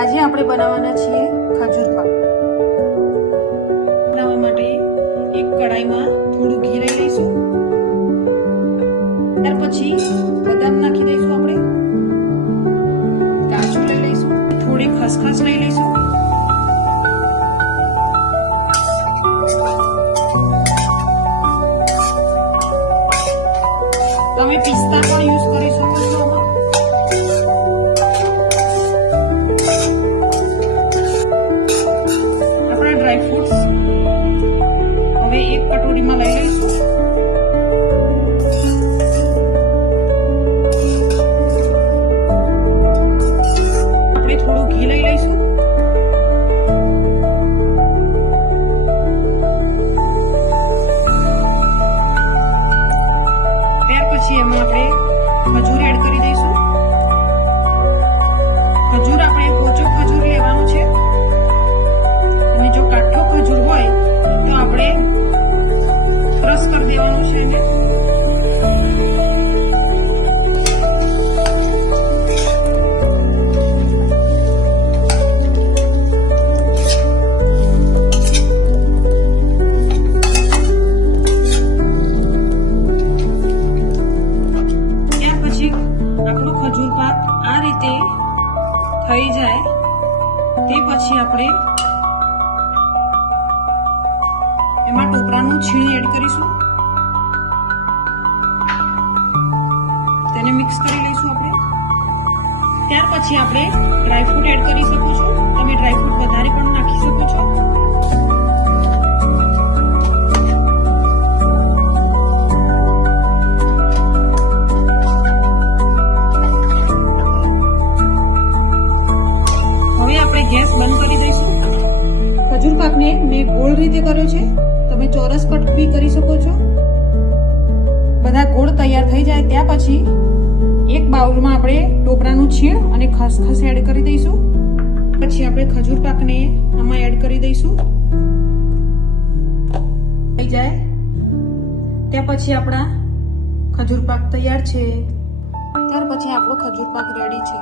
આજે આપણે બનાવવાના છીએ ખજૂર પાક। બનાવવા માટે એક કડાઈમાં થોડું ઘી લઈ લઈશું, ત્યાર પછી બદામ નાખી દઈશું, આપણે કાજુ લઈ લઈશું, થોડી ખસખસ લઈ લઈશું, તમે પિસ્તા પણ યુઝ કરી શકો છો। આપણા ડ્રાય ફ્રૂટ્સ હવે એક કટોરીમાં લઈ લઈશું। આપણે થોડું ઘી લઈ લઈશું, ત્યાર પછી એમાં આપણે ખજૂર એડ કરી દઈશું। ખજૂર આપણે પોચો ખજૂર લેવાનો છે, અને જો કાઠો ખજૂર હોય તો આપણે ક્રશ કરી દેવાનું છે એને। આપણો ખજૂર પાક આ રીતે થઈ જાય તે પછી આપણે એમાં ટોપરાનું છીણ એડ કરીશું, તેને મિક્સ કરી લઈશું આપણે। ત્યાર પછી આપણે ડ્રાયફ્રૂટ એડ કરી શકો છો, તમે ડ્રાયફ્રૂટ વધારે પણ નાખી શકો છો। ગેસ બંધ કરી દઈશું। ખજૂર પાકને મેં ગોળ રીતે કર્યો છે, તમે ચોરસ કટ બી કરી શકો છો। બધા ગોળ તૈયાર થઈ જાય ત્યાં પછી એક બાઉલમાં આપણે ટોપરાનું છીણ અને ખસખસ એડ કરી દઈશું। પછી આપણે ખજૂર પાકને આમાં એડ કરી દઈશું, થઈ જાય ત્યાં પછી આપણા ખજૂર પાક તૈયાર છે। ત્યાર પછી આપણો ખજૂર પાક રેડી છે।